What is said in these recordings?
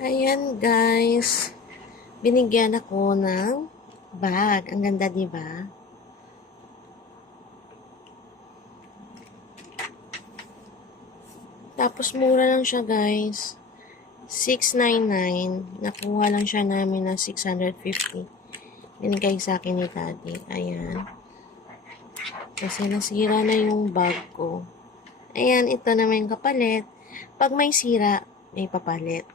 Ayan guys, binigyan ako ng bag. Ang ganda, di ba? Tapos mura lang siya guys. 699. Nakuha lang siya namin na 650. Binigay sa akin ni Daddy. Ayan. Kasi nasira na yung bag ko. Ayan, ito naman yung kapalit. Pag may sira, may papalit.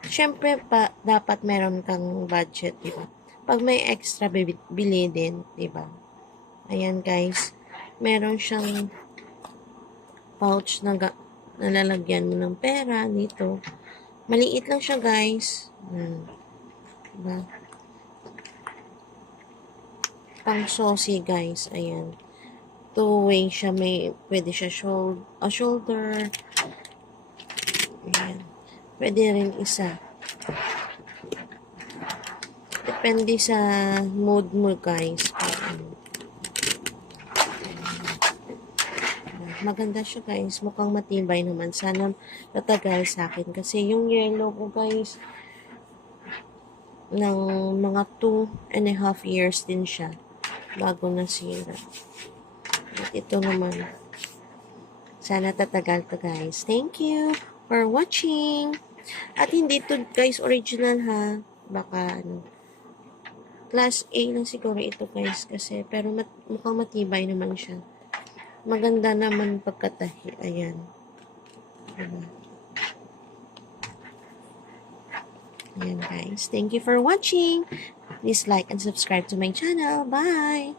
Siyempre pa, dapat meron kang budget, di ba? Pag may extra, bili din, di ba? Ayan, guys. Meron siyang pouch na nalalagyan mo ng pera dito. Maliit lang siya, guys. Diba? Pang saucy, guys. Ayan. Two-way siya. Pwede siya shoulder. Ayan. Pwede rin isa. Depende sa mood mo, guys. Maganda siya, guys. Mukhang matibay naman. Sana tatagal sa akin. Kasi yung yellow ko, guys, ng mga 2.5 years din siya bago nasira. At ito naman. Sana tatagal to, guys. Thank you for watching. At hindi to, guys, original, ha. Baka, class A lang siguro ito, guys. Kasi, pero mukhang matibay naman siya. Maganda naman pagkatahi. Ayan. Diba? Ayan, guys. Thank you for watching. Please like and subscribe to my channel. Bye!